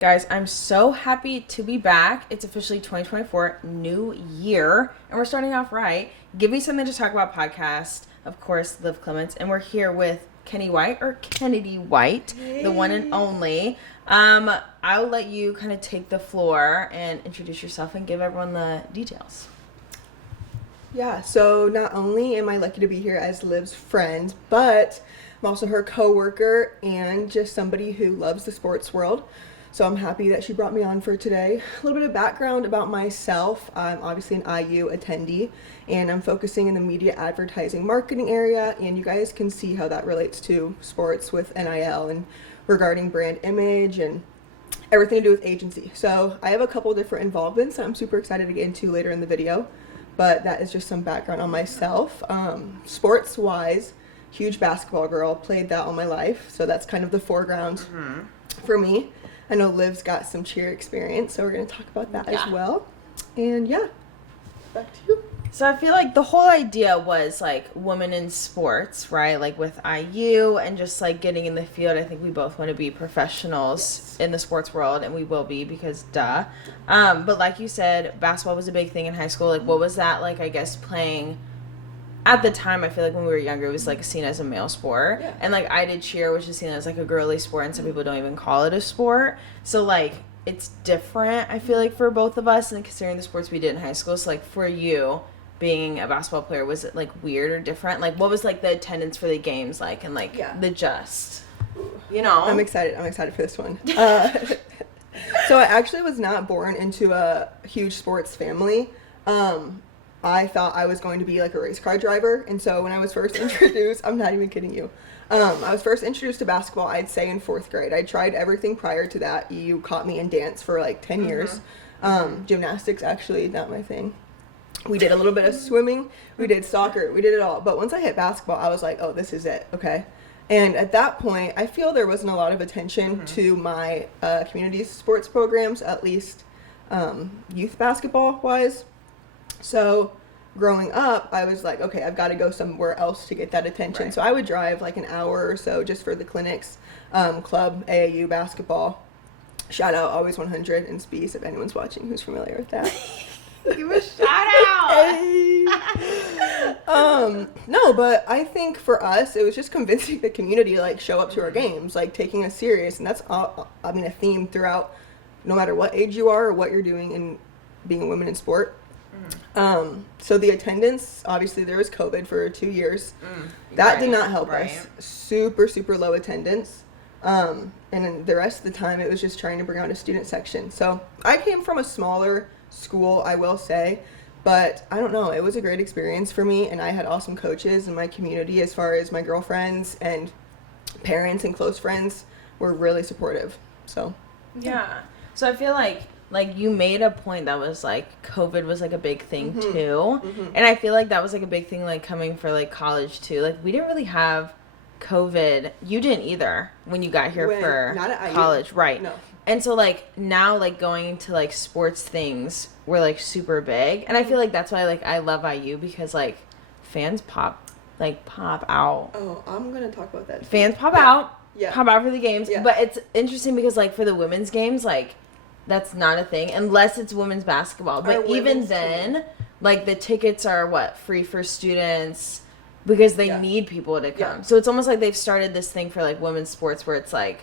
Guys, I'm so happy to be back. It's officially 2024, new year, and we're starting off right. Give Me Something to Talk About podcast, of course, Liv Clements, and we're here with Kenny White, or Kennedy White, the one and only. I'll let you kind of take the floor and introduce yourself and give everyone the details. Yeah, so not only am I lucky to be here as Liv's friend, but I'm also her co-worker and just somebody who loves the sports world. So I'm happy that she brought me on for today. A little bit of background about myself. I'm obviously an IU attendee, and I'm focusing in the media advertising marketing area, and you guys can see how that relates to sports with NIL and regarding brand image and everything to do with agency. So I have a couple different involvements that I'm super excited to get into later in the video, but that is just some background on myself. Sports-wise, huge basketball girl, played that all my life, so that's kind of the foreground for me. I know Liv's got some cheer experience, so we're going to talk about that as well. And yeah, back to you. So I feel like the whole idea was like women in sports, right? Like with IU and just like getting in the field. I think we both want to be professionals in the sports world, and we will be because duh. But like you said, basketball was a big thing in high school. Like what was that like, I guess, playing at the time? I feel like when we were younger, it was like seen as a male sport. Yeah. And like I did cheer, which is seen as like a girly sport, and some people don't even call it a sport. So like it's different, I feel like, for both of us, and considering the sports we did in high school. So like for you being a basketball player, was it like weird or different? Like what was like the attendance for the games like, and like the just, you know? I'm excited for this one. So I actually was not born into a huge sports family. I thought I was going to be like a race car driver, and so when I was first introduced, I'm not even kidding you, I was first introduced to basketball, I'd say in 4th grade. I tried everything prior to that. You caught me in dance for like 10 years. Gymnastics, actually, not my thing. We did a little bit of swimming, we did soccer, we did it all. But once I hit basketball, I was like, oh, this is it, okay? And at that point, I feel there wasn't a lot of attention to my community sports programs, at least youth basketball-wise. So growing up, I was like, okay, I've got to go somewhere else to get that attention. Right. So I would drive like an hour or so just for the clinics, club, AAU basketball. Shout out Always 100 and Spees if anyone's watching who's familiar with that. Give a shout out! Hey. No, but I think for us, it was just convincing the community to like show up to our games, like taking us serious. And that's, a theme throughout, no matter what age you are or what you're doing in being a woman in sport. So the attendance, obviously there was COVID for 2 years. That did not help us. Super, super low attendance. And then the rest of the time it was just trying to bring out a student section. So I came from a smaller school, I will say, but I don't know, it was a great experience for me, and I had awesome coaches in my community as far as my girlfriends and parents and close friends were really supportive. So yeah. So I feel like you made a point that was like COVID was like a big thing too. And I feel like that was like a big thing like coming for like college too. Like we didn't really have COVID. You didn't either when you got here for not at college, IU. right? No. And so like now like going to like sports things were like super big. And I feel like that's why like I love IU, because like fans pop out. Oh, I'm going to talk about that. Fans pop out. Yeah. Pop out for the games. Yeah. But it's interesting because like for the women's games, like that's not a thing unless it's women's basketball. But even then, like the tickets are free for students because they need people to come. Yeah. So it's almost like they've started this thing for like women's sports where it's like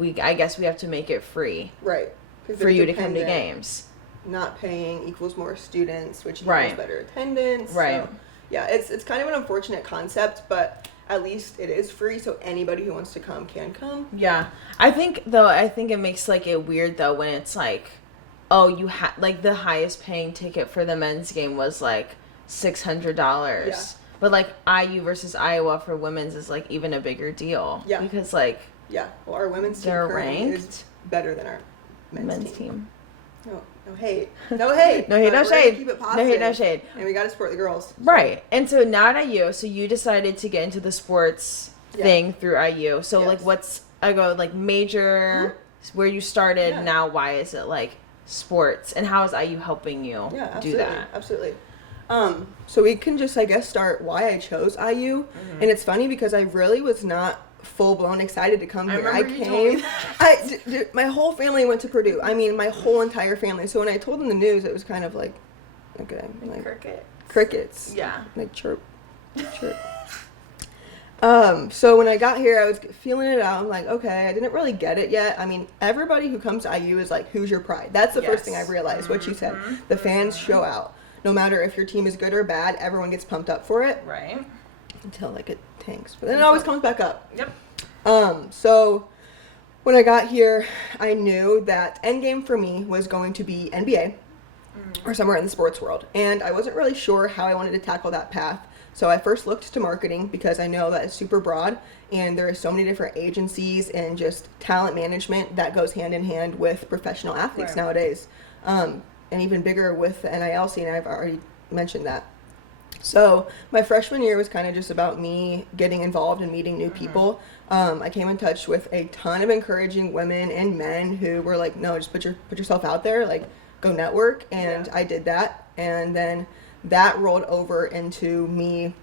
I guess we have to make it free. Right. For you to come to games. Not paying equals more students, which equals better attendance. Right. So, yeah, it's kind of an unfortunate concept, but at least it is free, so anybody who wants to come can come. Yeah. I think it makes like it weird though when it's like, oh, you like the highest paying ticket for the men's game was like $600. Yeah. But like IU versus Iowa for women's is like even a bigger deal. Yeah. Because like well, our women's team currently is better than our men's team. No hate. No hate. No hate, no shade. Keep it positive. No hate, no shade. And we got to support the girls. So. Right. And so now at IU, so you decided to get into the sports thing through IU. So like major, where you started, now why is it like sports? And how is IU helping you do that? Absolutely. So we can just, I guess, start why I chose IU. And it's funny because I really was not full blown excited to come here. I remember you told me came. My whole family went to Purdue. I mean, my whole entire family. So when I told them the news, it was kind of like, okay, like crickets. Yeah. Like chirp. So when I got here, I was feeling it out. I'm like, okay, I didn't really get it yet. I mean, everybody who comes to IU is like, who's your pride? That's the first thing I realized, what you said. The fans show out. No matter if your team is good or bad, everyone gets pumped up for it. Right. Until like it tanks. But then it always comes back up. Yep. So when I got here, I knew that endgame for me was going to be NBA or somewhere in the sports world. And I wasn't really sure how I wanted to tackle that path. So I first looked to marketing because I know that it's super broad and there are so many different agencies and just talent management that goes hand in hand with professional athletes nowadays. And even bigger with the NIL scene, I've already mentioned that. So my freshman year was kind of just about me getting involved and meeting new people. I came in touch with a ton of encouraging women and men who were like, no, just put yourself out there, like go network. And I did that. And then that rolled over into me,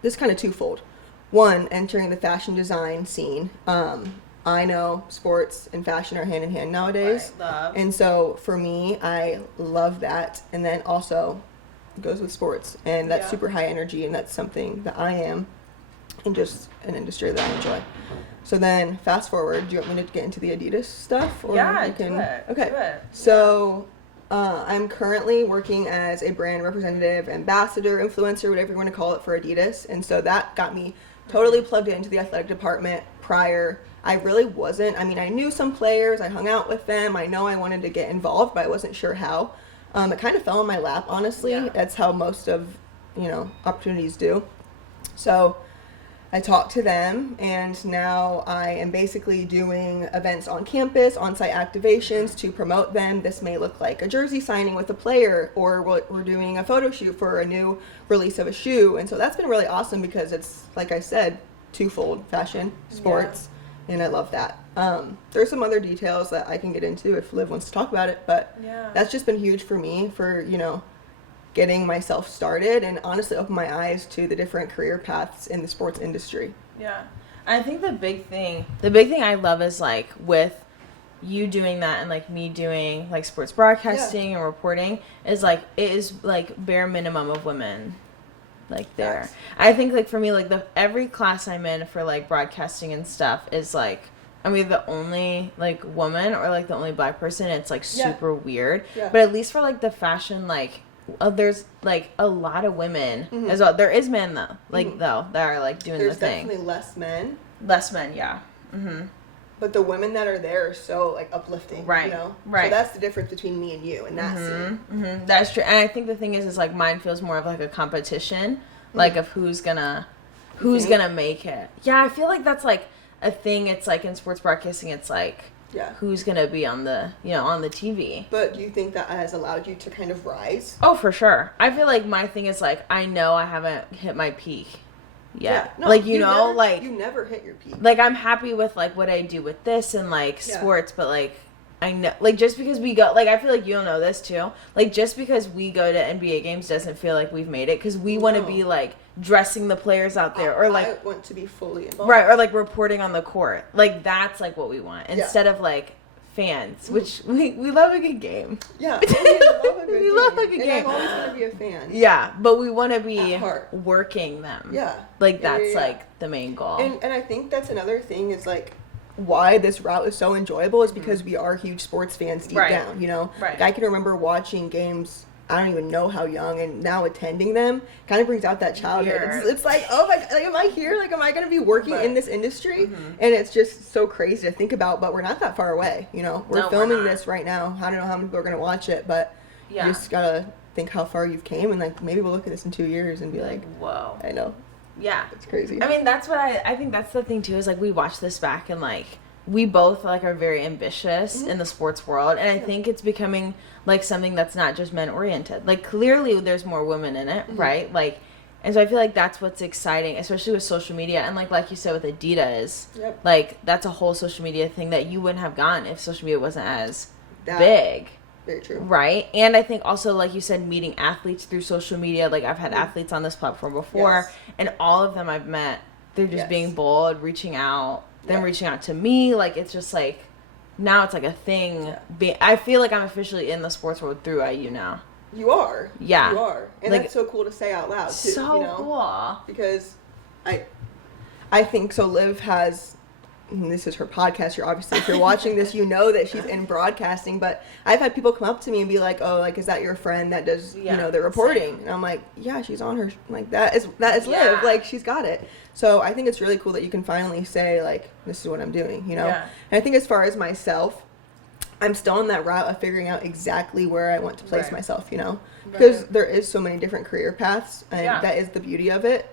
this kind of twofold. One, entering the fashion design scene. I know sports and fashion are hand in hand nowadays. And so for me, I love that. And then also it goes with sports. And that's super high energy, and that's something that I am in just an industry that I enjoy. So then fast forward, do you want me to get into the Adidas stuff? Or you can... do it. Okay. Do it. So... I'm currently working as a brand representative, ambassador, influencer, whatever you want to call it, for Adidas. And so that got me totally plugged into the athletic department. Prior, I really wasn't. I mean, I knew some players. I hung out with them. I know I wanted to get involved, but I wasn't sure how. It kind of fell in my lap, honestly. That's how most of, opportunities do. So I talked to them, and now I am basically doing events on campus, on-site activations to promote them. This may look like a jersey signing with a player, or we're doing a photo shoot for a new release of a shoe. And so that's been really awesome because it's, like I said, twofold: fashion, sports, and I love that. There's some other details that I can get into if Liv wants to talk about it, but that's just been huge for me for, getting myself started and honestly open my eyes to the different career paths in the sports industry. Yeah. I think the big thing I love is like with you doing that and like me doing like sports broadcasting and reporting is like, it is like bare minimum of women like there. I think like for me, like every class I'm in for like broadcasting and stuff is like, I'm either the only like woman or like the only black person. It's like super weird. But at least for like the fashion, like, there's like a lot of women as well. There is men though, though that are like doing the thing. There's definitely less men. Less men, But the women that are there are so like uplifting, right? Right. So that's the difference between me and you in that scene. That's true. And I think the thing is like mine feels more of like a competition, like of who's gonna make it. Yeah, I feel like that's like a thing. It's like in sports broadcasting, it's like. Yeah. Who's gonna be on the on the TV? But do you think that has allowed you to kind of rise? Oh, for sure. I feel like my thing is like I know I haven't hit my peak yet. Yeah. No, like you never hit your peak. Like I'm happy with like what I do with this and like sports, but like I know like just because we go like I feel like you'll know this too. Like just because we go to NBA games doesn't feel like we've made it because we want to be like dressing the players out there or like I want to be fully involved. Right, or like reporting on the court. Like that's like what we want instead of like fans, which we love a good game. Yeah, we love a good game. I'm always going to be a fan. Yeah, but we want to be working them. Yeah. Like that's like the main goal. And I think that's another thing is like why this route is so enjoyable is because we are huge sports fans deep down, Right. Like I can remember watching games I don't even know how young, and now attending them kind of brings out that childhood. It's like, oh my God, like, am I here? Like, am I going to be working in this industry? And it's just so crazy to think about, but we're not that far away, We're filming this right now. I don't know how many people are going to watch it, but you just got to think how far you've came, and like, maybe we'll look at this in 2 years and be like, whoa. I know. Yeah. It's crazy. I mean, that's what I think that's the thing too, is like, we watch this back and like, we both like are very ambitious in the sports world, and I think it's becoming like something that's not just men oriented. Like clearly there's more women in it, right? Like, and so I feel like that's what's exciting, especially with social media, and like you said with Adidas, like that's a whole social media thing that you wouldn't have gotten if social media wasn't as big. Very true. Right? And I think also, like you said, meeting athletes through social media. Like I've had athletes on this platform before, and all of them I've met they're just Yes. being bold, reaching out, them Yeah. reaching out to me. Like, it's just like, now it's like a thing. I feel like I'm officially in the sports world through IU now. You are. Yeah. You are. And Like, that's so cool to say out loud, too. So you know? cool. Because I think so. Liv has, and this is her podcast. You're obviously, if you're watching this, you know that she's in broadcasting. But I've had people come up to me and be like, "Oh, like, is that your friend that does, you know, the reporting?" Same. And I'm like, "Yeah, she's on her. Like, that is Liv. Yeah. Like, she's got it." So I think it's really cool that you can finally say, like, "This is what I'm doing." You know. Yeah. And I think as far as myself, I'm still on that route of figuring out exactly where I want to place myself. You know, because there is so many different career paths, and that is the beauty of it.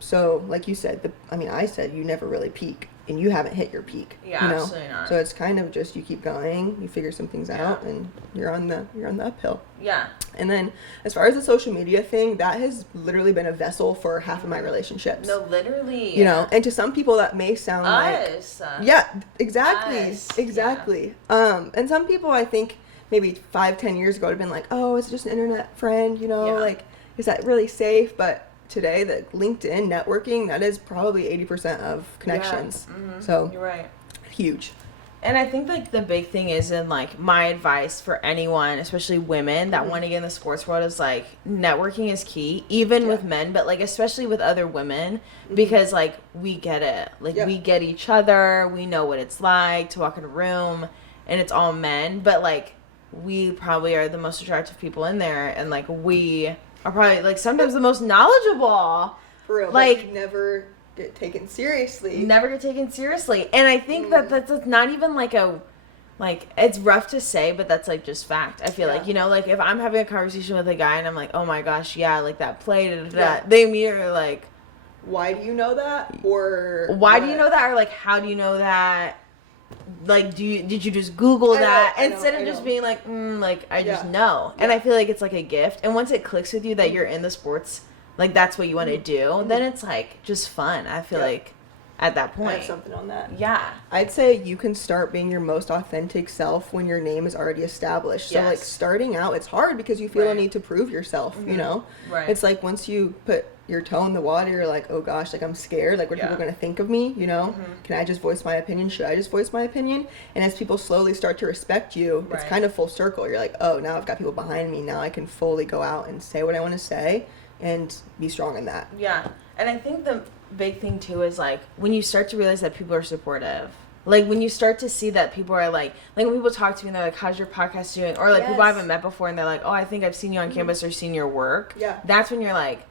So, like you said, I said you never really peak, and you haven't hit your peak. Yeah, you know? absolutely not. So it's kind of just you keep going, you figure some things out, and you're on the uphill. Yeah. And then, as far as the social media thing, that has literally been a vessel for half of my relationships. No, literally. You know, and to some people that may sound Us. like, yeah, exactly, Us. exactly. And some people I think maybe 5-10 years ago would have been like, oh, it's just an internet friend, you know, like, is that really safe? But today, the LinkedIn networking, that is probably 80% of connections. Yeah. Mm-hmm. So you're right. Huge. And I think like the big thing is, in like my advice for anyone, especially women that want to get in the sports world, is like networking is key, even with men, but like especially with other women, because like we get it, like we get each other, we know what it's like to walk in a room, and it's all men, but like we probably are the most attractive people in there, and like we are probably like sometimes the most knowledgeable. For real, like but you never get taken seriously. Never get taken seriously. And I think that's not even like a, like, it's rough to say, but that's like just fact. I feel like, you know, like if I'm having a conversation with a guy and I'm like, oh my gosh, yeah, like that play, they immediately are like, why do you know that? Or why do you know that? Or like, how do you know that? Like, did you just Google that? Instead of just being like, like, I just know. And I feel like it's like a gift. And once it clicks with you that you're in the sports, like that's what you want to do, then it's like just fun. I feel like at that point. I have something on that. Yeah. I'd say you can start being your most authentic self when your name is already established. So like starting out, it's hard because you feel a need to prove yourself, you know? Right. It's like once you put your toe in the water, you're like, oh gosh, like I'm scared. Like what are people going to think of me, you know? Can I just voice my opinion? Should I just voice my opinion? And as people slowly start to respect you, it's kind of full circle. You're like, oh, now I've got people behind me. Now I can fully go out and say what I want to say and be strong in that. Yeah. And I think the big thing too is like when you start to realize that people are supportive, like when you start to see that people are like when people talk to me and they're like, how's your podcast doing? Or like people I haven't met before and they're like, oh, I think I've seen you on campus or seen your work. Yeah. That's when you're like,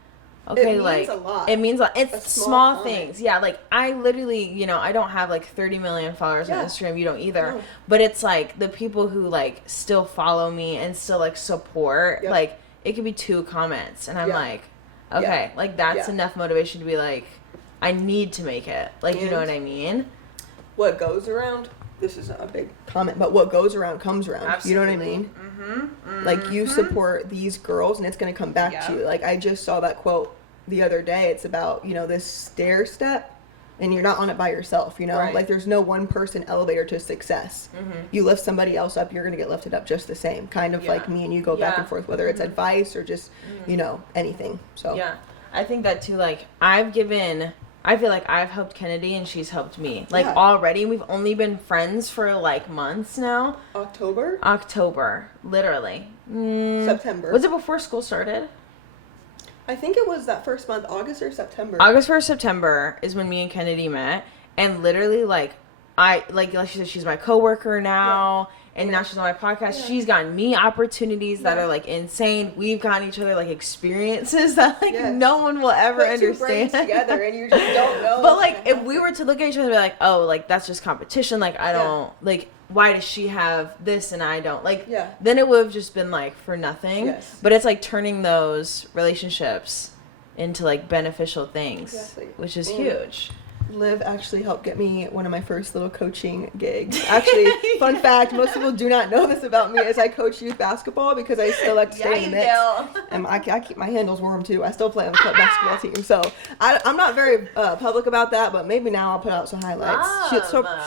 okay, like a lot. It means a lot. It's small things. Yeah. Like I literally, you know, I don't have like 30 million followers on Instagram. You don't either. No. But it's like the people who like still follow me and still like support, like it could be 2 comments and I'm like, okay, like that's enough motivation to be like, I need to make it. Like, you know what I mean? What goes around, this isn't a big comment, but what goes around comes around. Absolutely. You know what I mean? Mm-hmm. Like you support these girls and it's going to come back to you. Like I just saw that quote the other day. It's about, you know, this stair step and you're not on it by yourself, you know? Like there's no one person elevator to success. You lift somebody else up, you're going to get lifted up just the same. Kind of like me and you go back and forth, whether it's advice or just, you know, anything. So yeah, I think that too. Like I feel like I've helped Kennedy and she's helped me. Like already, we've only been friends for like months now. October, literally. September. Was it before school started? I think it was that first month, August or September. August 1st, September is when me and Kennedy met. And literally, like she said, she's my coworker now. And now she's on my podcast. She's gotten me opportunities that are like insane. We've gotten each other like experiences that like no one will ever understand. Put 2 brains together and you just don't know. But like if we were to look at each other and be like, oh, like that's just competition. Like I don't like. Why does she have this and I don't? Like then it would have just been like for nothing. But it's like turning those relationships into like beneficial things, which is huge. Liv actually helped get me one of my first little coaching gigs. Actually, fun fact, most people do not know this about me, is I coach youth basketball because I still like to stay in the mix. And I keep my handles warm too. I still play on the club basketball team. So I'm not very public about that, but maybe now I'll put out some highlights.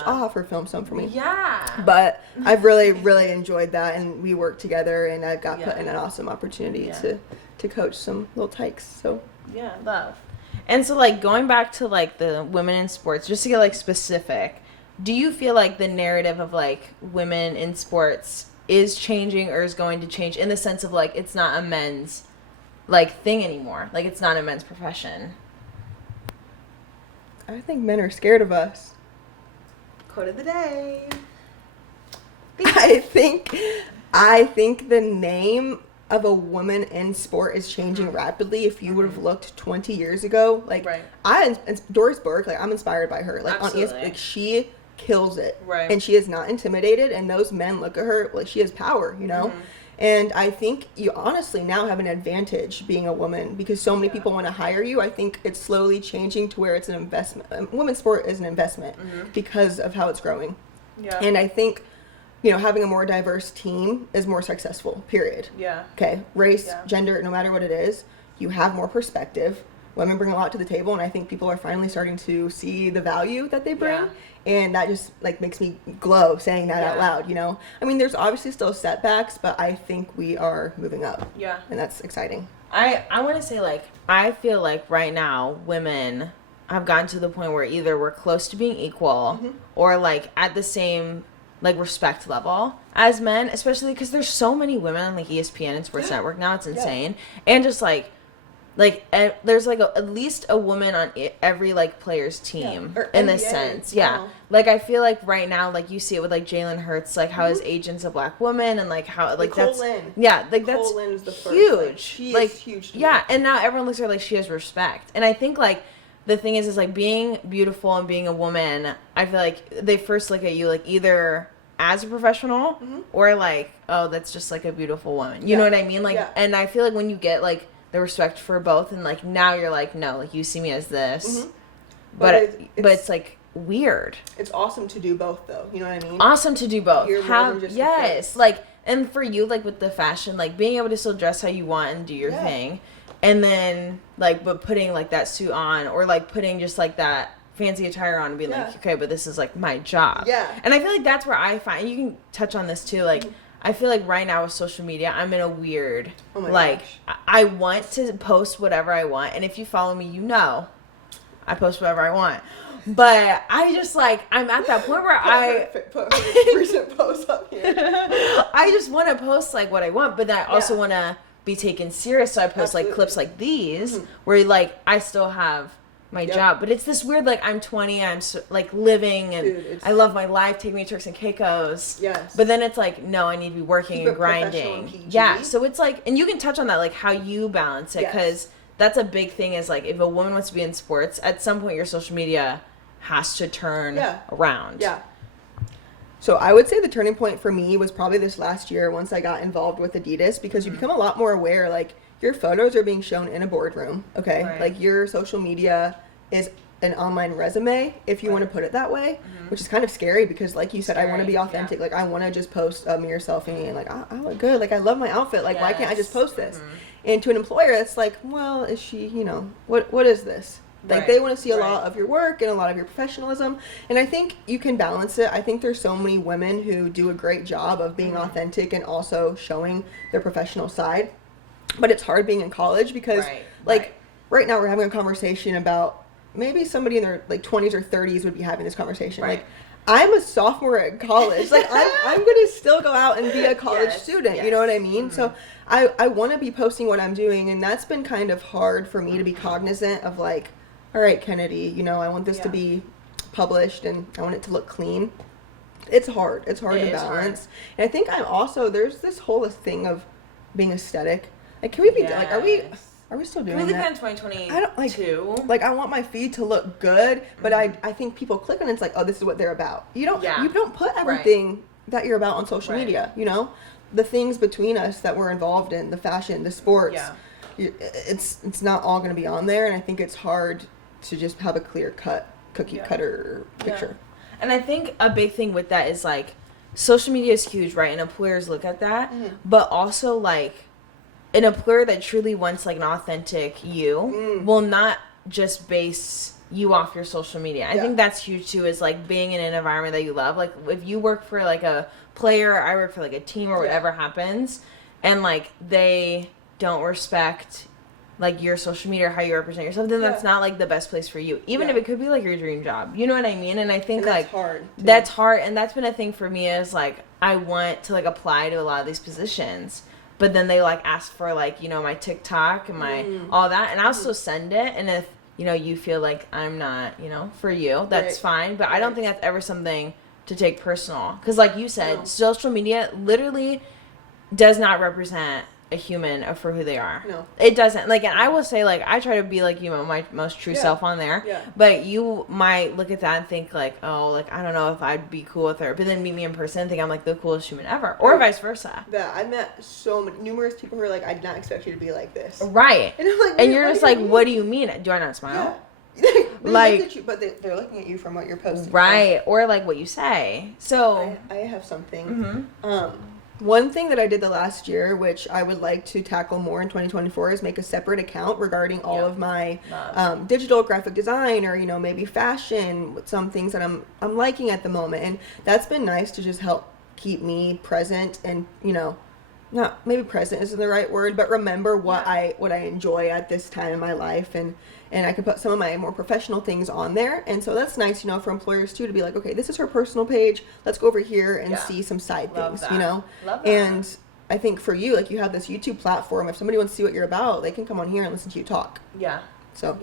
I'll have her film some for me. Yeah. But I've really, really enjoyed that, and we worked together, and I got put in an awesome opportunity to coach some little tykes. So yeah, love. And so, like, going back to, like, the women in sports, just to get, like, specific, do you feel like the narrative of, like, women in sports is changing or is going to change in the sense of, like, it's not a men's, like, thing anymore? Like, it's not a men's profession. I think men are scared of us. Quote of the day. I think the name of a woman in sport is changing rapidly. If you would have looked 20 years ago, like Doris Burke, like I'm inspired by her. Like Absolutely. on ESPN, like she kills it, Right. and she is not intimidated. And those men look at her like she has power, you know. And I think you honestly now have an advantage being a woman because so many people want to hire you. I think it's slowly changing to where it's an investment. Women's sport is an investment because of how it's growing. Yeah. And I think, you know, having a more diverse team is more successful, period. Yeah. Okay, race, gender, no matter what it is, you have more perspective. Women bring a lot to the table, and I think people are finally starting to see the value that they bring. Yeah. And that just, like, makes me glow saying that out loud, you know? I mean, there's obviously still setbacks, but I think we are moving up. Yeah. And that's exciting. I want to say, like, I feel like right now women have gotten to the point where either we're close to being equal or, like, at the same, like, respect level as men, especially because there's so many women on, like, ESPN and Sports Network now. It's insane. And just, like, there's, like, at least a woman on every, like, player's team in NBA, this sense. Yeah. Like, I feel like right now, like, you see it with, like, Jalen Hurts, like, how his agent's a black woman and, like, how, like, Nicole that's... Lynn. Yeah, like, that's Nicole Lynn's the first, huge. like, she like, is huge to me. Yeah, and now everyone looks at her like she has respect. And I think, like, the thing is, like, being beautiful and being a woman, I feel like they first look at you, like, either as a professional or, like, oh, that's just, like, a beautiful woman. You know what I mean? Like, and I feel like when you get, like, the respect for both and, like, now you're like, no, like, you see me as this. But it's like weird. It's awesome to do both, though. You know what I mean? Awesome to do both. You're more than just a face. Like, and for you, like, with the fashion, like, being able to still dress how you want and do your thing, and then, like, but putting, like, that suit on, or, like, putting just, like, that fancy attire on and being like, okay, but this is, like, my job. Yeah. And I feel like that's where I find, and you can touch on this too, like, I feel like right now with social media, I'm in a weird, like, I want to post whatever I want, and if you follow me, you know, I post whatever I want. But I just, like, I'm at that point where put her recent post up here. I just want to post, like, what I want, but then I also want to be taken serious, so I post, like, clips like these, where, like, I still have my job, but it's this weird, like, I'm 20, I'm so, like, living, and I love my life, take me to Turks and Caicos. Yes. But then it's like, no, I need to be working Keep and it professional grinding. and PG. Yeah, so it's like, and you can touch on that, like, how you balance it, because that's a big thing is, like, if a woman wants to be in sports, at some point your social media has to turn around. Yeah. So I would say the turning point for me was probably this last year once I got involved with Adidas, because you become a lot more aware, like, your photos are being shown in a boardroom, okay? Right. Like, your social media is an online resume, if you want to put it that way, which is kind of scary because, like you said, I want to be authentic. Like, I want to just post a mirror selfie and, like, I look good. Like, I love my outfit. Like, why can't I just post this? And to an employer, it's like, well, is she, you know, what is this? Like, they want to see a lot of your work and a lot of your professionalism. And I think you can balance it. I think there's so many women who do a great job of being authentic and also showing their professional side. But it's hard being in college because, right now we're having a conversation about maybe somebody in their, like, 20s or 30s would be having this conversation. Like, I'm a sophomore at college. Like, I'm going to still go out and be a college student. You know what I mean? So I want to be posting what I'm doing. And that's been kind of hard for me to be cognizant of, like, all right, Kennedy, you know, I want this to be published and I want it to look clean. It's hard. It's hard to balance. And I think I'm also, there's this whole thing of being aesthetic. Like, can we be, like, are we still doing that? Can we leave that in 2022? I don't, like, I want my feed to look good, but I think people click on it, it's like, oh, this is what they're about. You don't put everything that you're about on social media, you know? The things between us that we're involved in, the fashion, the sports, it's not all going to be on there, and I think it's hard to just have a clear cut, cookie cutter picture. And I think a big thing with that is, like, social media is huge, right? And employers look at that, but also, like, an employer that truly wants, like, an authentic you will not just base you off your social media. I think that's huge too, is, like, being in an environment that you love. Like, if you work for, like, a player, or I work for, like, a team or whatever happens, and, like, they don't respect like your social media or how you represent yourself, then that's not like the best place for you, even if it could be like your dream job. You know what I mean? And I think and like that's hard, and that's been a thing for me is like I want to like apply to a lot of these positions, but then they like ask for like, you know, my TikTok and my all that, and I'll still send it, and if you know you feel like I'm not, you know, for you, that's fine, but I don't think that's ever something to take personal, because like you said, social media literally does not represent a human for who they are. No, it doesn't. Like, and I will say, like, I try to be like, you know, my most true self on there. Yeah. But you might look at that and think like, oh, like I don't know if I'd be cool with her. But then meet me in person and think I'm like the coolest human ever, or vice versa. Yeah, I met numerous people who are like, I did not expect you to be like this. Right. And I'm like, and you're just like, what do you mean? Do I not smile? Yeah. Like, but they're looking at you from what you're posting. Right. Or like what you say. So I have something. One thing that I did the last year, which I would like to tackle more in 2024, is make a separate account regarding all of my digital graphic design, or, you know, maybe fashion, some things that I'm liking at the moment. And that's been nice to just help keep me present and, you know, not maybe present isn't the right word, but remember what I enjoy at this time in my life, and I can put some of my more professional things on there. And so that's nice, you know, for employers too, to be like, okay, this is her personal page, let's go over here and see some side things, you know. And I think for you, like, you have this YouTube platform. If somebody wants to see what you're about, they can come on here and listen to you talk. So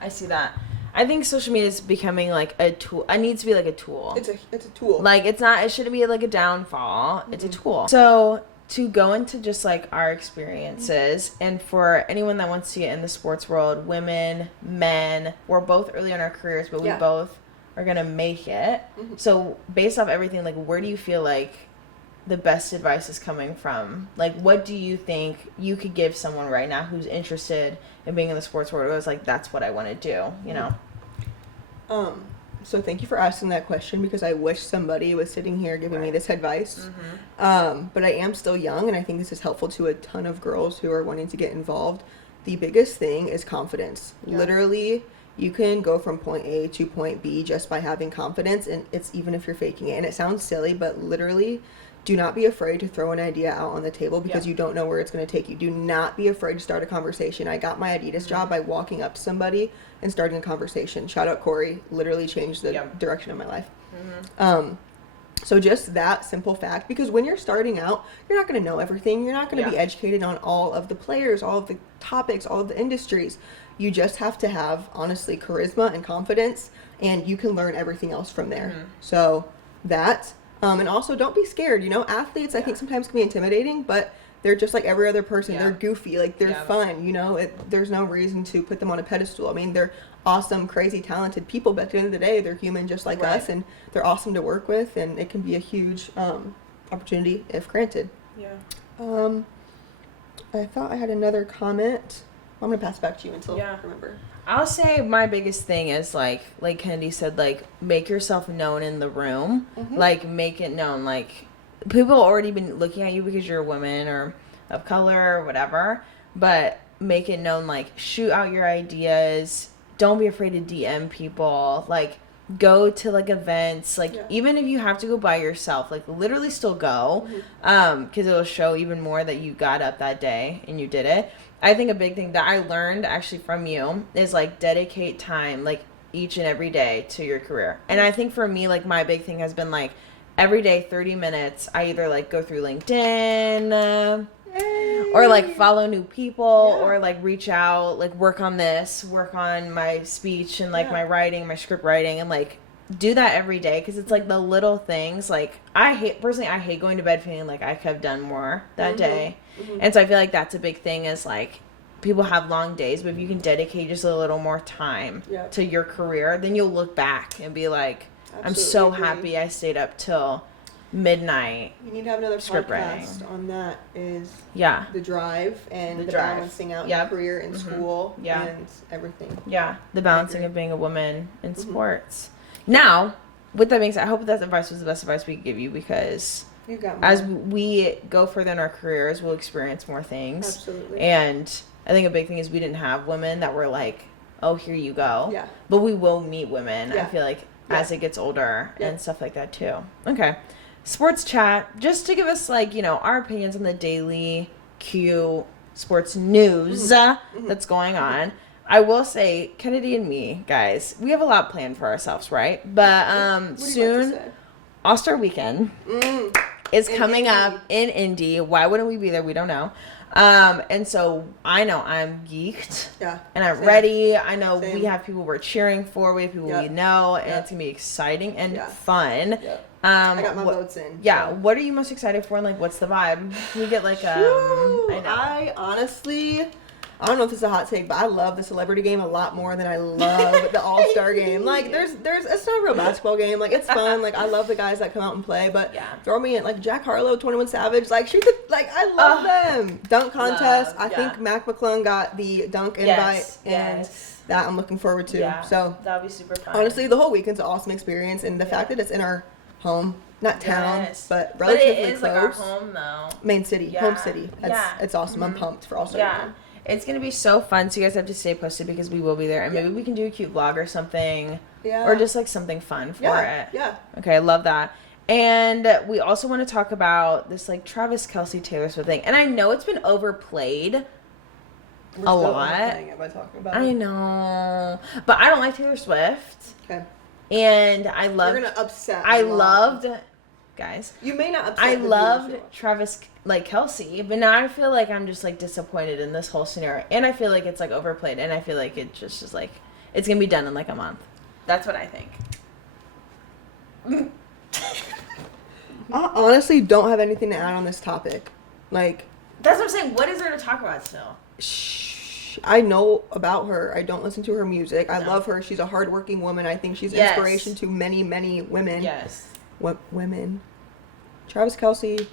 I see that. I think social media is becoming like a tool. It needs to be like a tool. It's a tool. Like, it shouldn't be like a downfall. It's a tool. So to go into just like our experiences, and for anyone that wants to get in the sports world, women, men, we're both early in our careers, but we both are gonna make it. So based off everything, like, where do you feel like the best advice is coming from? Like, what do you think you could give someone right now who's interested in being in the sports world, who was like, that's what I want to do, you know? So thank you for asking that question, because I wish somebody was sitting here giving me this advice. But I am still young, and I think this is helpful to a ton of girls who are wanting to get involved. The biggest thing is confidence. Literally, you can go from point A to point B just by having confidence, and it's even if you're faking it. And it sounds silly, but literally, do not be afraid to throw an idea out on the table, because you don't know where it's going to take you. Do not be afraid to start a conversation. I got my Adidas job by walking up to somebody and starting a conversation. Shout out Corey. Literally changed the direction of my life. So just that simple fact, because when you're starting out, you're not going to know everything. You're not going to be educated on all of the players, all of the topics, all of the industries. You just have to have, honestly, charisma and confidence, and you can learn everything else from there. So that... and also, don't be scared. You know, athletes, I think, sometimes can be intimidating, but they're just like every other person. They're goofy. Like, they're fun, you know. There's no reason to put them on a pedestal. I mean, they're awesome, crazy, talented people, but at the end of the day, they're human just like us, and they're awesome to work with, and it can be a huge opportunity if granted. I thought I had another comment. I'm going to pass it back to you until I remember. I'll say my biggest thing is, like Kennedy said, like, make yourself known in the room. Like, make it known. Like, people already been looking at you because you're a woman or of color or whatever, but make it known. Like, shoot out your ideas. Don't be afraid to DM people. Like, go to, like, events. Like, even if you have to go by yourself, like, literally still go, because it'll show even more that you got up that day and you did it. I think a big thing that I learned actually from you is, like, dedicate time, like, each and every day to your career. And I think for me, like, my big thing has been, like, every day, 30 minutes, I either, like, go through LinkedIn or, like, follow new people or, like, reach out, like, work on this, work on my speech and, like, my writing, my script writing, and, like, do that every day, because it's, like, the little things. Like, I hate going to bed feeling like I could have done more that day. And so I feel like that's a big thing, is, like, people have long days, but if you can dedicate just a little more time to your career, then you'll look back and be like, I'm so happy I stayed up till midnight. You need to have another script podcast writing. On that is the drive and the balancing out your career in school and everything. The balancing of being a woman in sports. Now, with that being said, I hope that advice was the best advice we could give you, because as we go further in our careers, we'll experience more things. Absolutely. And I think a big thing is we didn't have women that were like, oh, here you go. But we will meet women, I feel like, as it gets older and stuff like that too. Okay. Sports chat, just to give us, like, you know, our opinions on the daily Q sports news that's going on. I will say, Kennedy and me, guys, we have a lot planned for ourselves, right? But soon, All-Star Weekend is coming up in Indy. Why wouldn't we be there? We don't know. And so I know I'm geeked. Yeah. And I'm ready. I know we have people we're cheering for. We have people we know. And it's going to be exciting and fun. Yep. I got my votes in. Yeah. So. What are you most excited for? And like, what's the vibe? Can we get like I honestly, I don't know if this is a hot take, but I love the celebrity game a lot more than I love the All-Star game. Like, there's, it's not a real basketball game. Like, it's fun. Like, I love the guys that come out and play, but throw me in, like, Jack Harlow, 21 Savage. Like, I love them. Dunk contest. I think Mac McClung got the dunk invite, and that I'm looking forward to. Yeah, so that'll be super fun. Honestly, the whole weekend's an awesome experience, and the fact that it's in our home, not town, but relatively close. But it is like our home, though. Main city, home city. It's awesome. I'm pumped for All-Star Weekend. It's going to be so fun, so you guys have to stay posted because we will be there. And maybe we can do a cute vlog or something. Yeah. Or just, like, something fun for it. Yeah. Okay, I love that. And we also want to talk about this, like, Travis Kelce Taylor Swift thing. And I know it's been overplayed a lot. By talking about I know. But I don't like Taylor Swift. Okay. And I loved... You're going to upset guys. You may not upset I loved Travis, like, Kelce, but now I feel like I'm just, like, disappointed in this whole scenario. And I feel like it's, like, overplayed, and I feel like it just is, like, it's going to be done in, like, a month. That's what I think. I honestly don't have anything to add on this topic. Like... That's what I'm saying. What is there to talk about still? I know about her. I don't listen to her music. I love her. She's a hardworking woman. I think she's inspiration to many, many women. Yes. What women? Travis Kelce.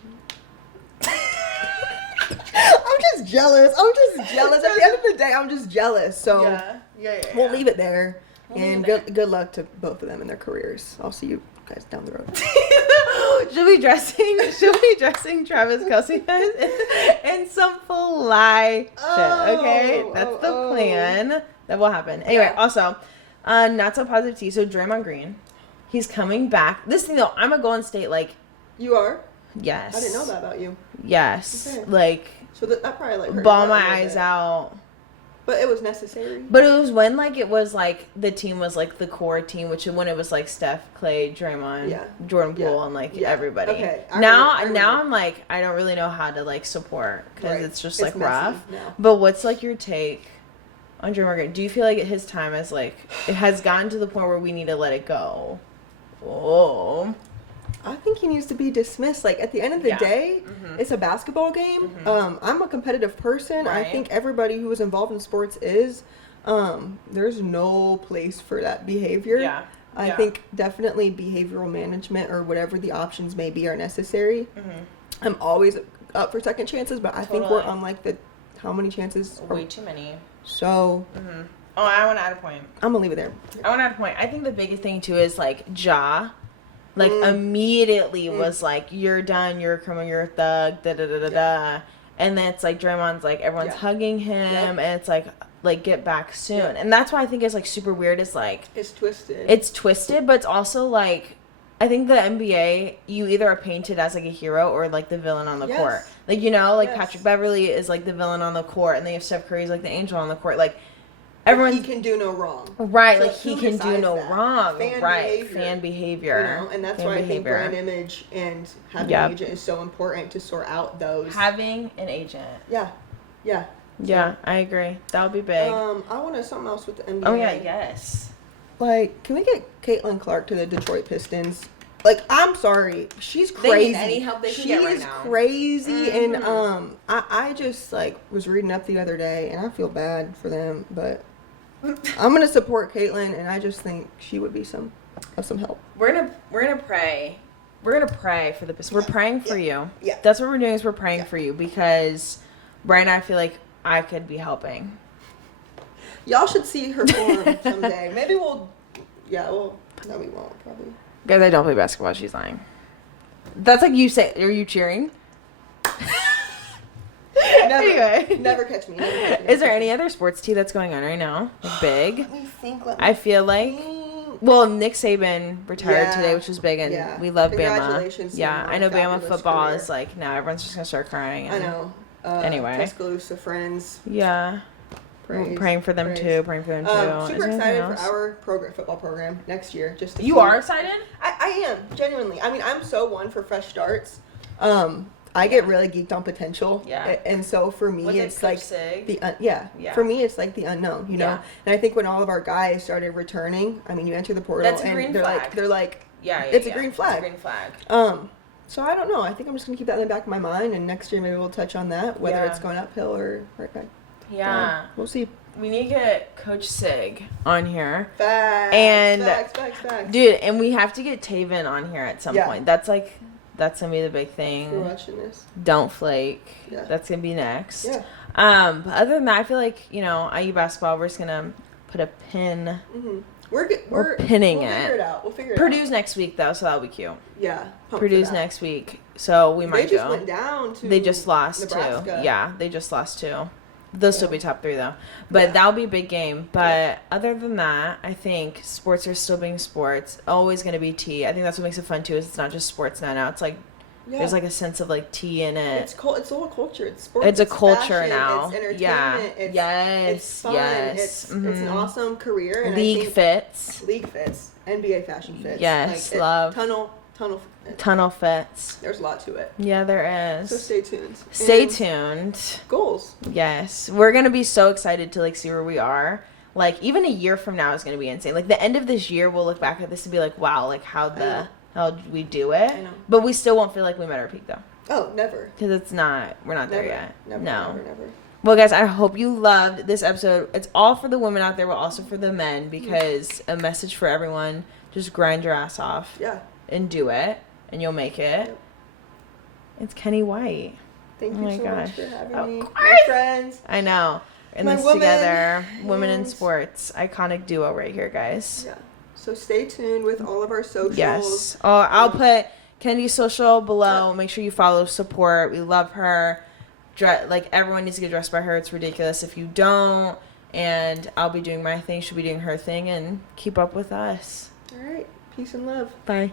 I'm just jealous. At the end of the day, I'm just jealous. So we'll leave it there. Good luck to both of them in their careers. I'll see you guys down the road. She'll be dressing Travis Kelce in some fly shit. Okay, that's the plan. That will happen. Anyway, also, not so positive tea. So Draymond Green. He's coming back. This thing though, I'm a Golden State, like... You are? Yes. I didn't know that about you. Yes. Okay. Like... So that probably, like, hurt ball my eyes out. But it was necessary. But it was when, like, it was, like, the team was, like, the core team, which when it was, like, Steph, Clay, Draymond, Jordan Poole, and, like, everybody. Okay. Now I'm, like, I don't really know how to, like, support, because it's just, like, rough. But what's, like, your take on Draymond Green? Do you feel like his time is, like, it has gotten to the point where we need to let it go? Oh, I think he needs to be dismissed. Like, at the end of the day, it's a basketball game. I'm a competitive person. Right. I think everybody who is involved in sports is. There's no place for that behavior. Yeah. I think definitely behavioral management or whatever the options may be are necessary. I'm always up for second chances, but I think we're on, like, how many chances? Way too many. So... Oh, I want to add a point. I'm going to leave it there. I want to add a point. I think the biggest thing, too, is, like, like, immediately was like, you're done, you're a criminal, you're a thug, da-da-da-da-da. And then it's like, Draymond's like, everyone's hugging him, and it's like, get back soon. And that's why I think it's, like, super weird. It's, like... It's twisted. It's twisted, but it's also, like... I think the NBA, you either are painted as, like, a hero or, like, the villain on the court. Like, you know, like, Patrick Beverly is, like, the villain on the court, and then you have Steph Curry's, like, the angel on the court. Like... He can do no wrong. Right, so like he can do no wrong. Fan behavior. You know, and that's why I think brand image and having an agent is so important to sort out those. Having an agent. Yeah. Yeah, I agree. That would be big. I want to something else with the NBA. Oh, yeah, yes. Like, can we get Caitlin Clark to the Detroit Pistons? Like, I'm sorry. She's crazy. They need any help they can get right now. She is crazy. And I just, like, was reading up the other day, and I feel bad for them, but... I'm gonna support Caitlin, and I just think she would be some help. We're gonna pray. We're gonna pray for the Pistons. We're praying for you. Yeah, that's what we're doing. Is we're praying for you because right now I feel like I could be helping. Y'all should see her form someday. Maybe we'll. Yeah, well, no, we won't probably. Guys, I don't play basketball. She's lying. That's like you say. Are you cheering? Never catch me. Is there any other sports tea that's going on right now? Like big? Let me think. I feel like... Well, Nick Saban retired today, which was big, and we love Bama. Yeah, I know Bama football is like, now everyone's just going to start crying. I know. Anyway. Tuscaloosa friends. Yeah. Praying for them too. Praying for them too. Super excited for our football program next year. Just to You see. are excited? I am, genuinely. I mean, I'm so one for fresh starts. I get really geeked on potential. Yeah. And so for me, it's like Sig? yeah. For me, it's like the unknown, you know? Yeah. And I think when all of our guys started returning, I mean, you enter the portal That's a green and flag. they're like, Yeah, it's a green flag. It's a green flag. So I don't know. I think I'm just going to keep that in the back of my mind, and next year maybe we'll touch on that, whether it's going uphill or right back. Yeah. We'll see. We need to get Coach Sig on here. Facts. Dude, and we have to get Taven on here at some Yeah. point. That's gonna be the big thing. You're watching this. Don't flake. Yeah. That's gonna be next. Yeah. But other than that, I feel like, IU basketball, we're just gonna put a pin. Mm-hmm. We're pinning we'll it. Figure it out. We'll figure it out. Purdue's next week though, so that'll be cute. Yeah. Purdue's next week, so we might go. They just went down to. They just lost Nebraska. 2. Yeah, they just lost 2. They'll still be top 3 though, but that'll be a big game. But other than that, I think sports are still being sports. Always going to be tea. I think that's what makes it fun too. Is it's not just sports now. It's like there's like a sense of like tea in it. It's It's a whole culture. It's sports. It's a culture fashion, now. It's entertainment. Yeah. It's fun. It's an awesome career. And League fits. NBA fashion fits. Yes, love. Tunnel fits. There's a lot to it. Yeah, there is. So stay tuned. Stay tuned. Goals. Yes. We're going to be so excited to see where we are. Like, even a year from now is going to be insane. Like, the end of this year, we'll look back at this and be like, wow, like, how did we do it? I know. But we still won't feel like we met our peak, though. Oh, never. Because we're not there yet. Never. Well, guys, I hope you loved this episode. It's all for the women out there, but also for the men, because a message for everyone, just grind your ass off. Yeah. And do it, and you'll make it. Yep. It's Kenny White. Thank you so much for having me. My friends. I know. In this together. Women in sports. Iconic duo right here, guys. Yeah. So stay tuned with all of our socials. Yes. I'll put Kenny's social below. Make sure you follow, support. We love her. Everyone needs to get dressed by her. It's ridiculous if you don't. And I'll be doing my thing. She'll be doing her thing. And keep up with us. All right. Peace and love. Bye.